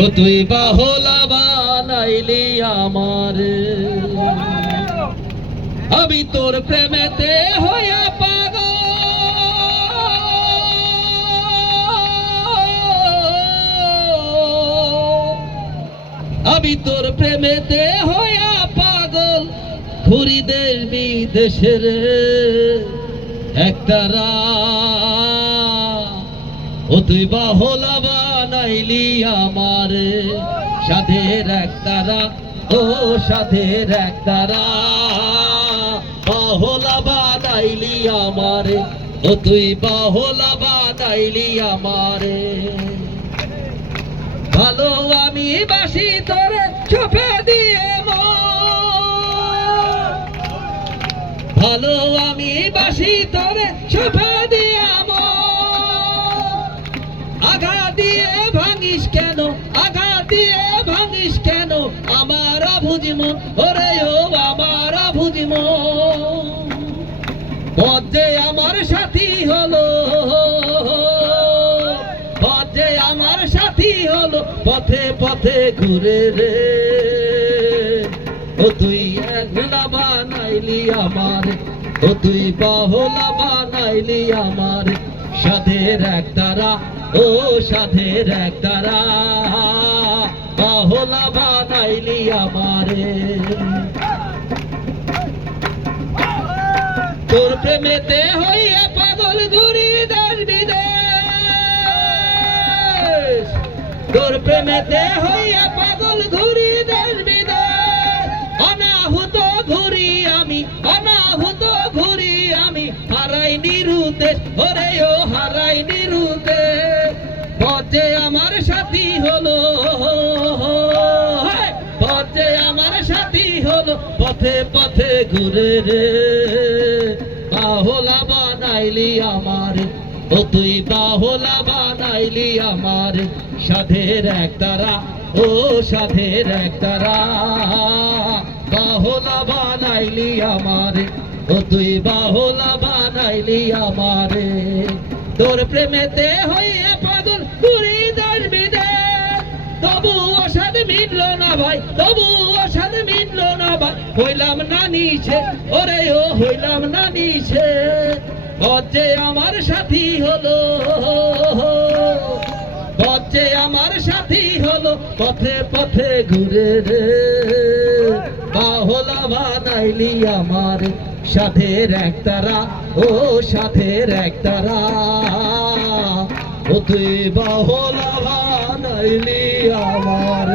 ও তুই বাহলা বানাইলি আমার। আমি তোর প্রেমেতে হইয়া পাগ আমি তোর প্রেমেতে হইয়া পাগল, ঘুরি দেশ বিদেশের। একতারা ও তুই বাহলা বানাইলি আমার। সাধের একতারা ও সাধের একতারা বাহলা বানাইলি আমারে, ও তুই বাহলা বানাইলি আমারে। ভালো আমি বাসি তোরে চোপে দিয়ে ভালো আমি বাসি তোরে চোপে দিয়ে। আগা দিয়ে ভাঙিস কেন? আগা দিয়ে ভাঙিস কেন? আমার বুঝিম ওরে ও আমার বুঝিম পথে আমার সাথী হলো, পথে আমার সাথী হলো, পথে পথে ঘুরে রে। ও তুই একলা বানাইলি আমার, ও তুই বাহলা বানাইলি আমার। সাধের এক তারা ও সাধের এক তারা বাহলা বানাইলি আমারে। তোর প্রেমেতে হইয়া পাগল বিদেশ। তোর প্রেমেতে হইয়া পাগল ঘুরি দেশ বিদেশ। অনাহুত ঘুরি আমি, অনাহুত হারাই নিরুতে, ওরে ও হারাই নিরুতে। পথে আমার সাথী হলো! পথে আমার সাথী হলো, পথে পথে ঘুরে রে। বাহলা বানাইলি আমার, ও তুই বাহলা বানাইলি আমার। সাধের এক তারা, ও সাধের এক তারা। বাহলা বানাইলি আমার ও তুই বাহলা বানাইলি আমারে। তোর প্রেমেতে হইয়া পাগল পুরি দাস বিদেশ তবু অসাদ মিটল না ভাই, তবু অসাদ মিটল না ভাই। হইলাম না নিছে ওরে ও হইলাম না নিছে বজ্জে আমার সাথী হলো বজ্জে আমার সাথী হলো, পথে পথে ঘুরে রে। বাহলা বানাইলি আমার সাথের এক তারা ও সাধের এক তারা। ও তুই বাহলা আমার।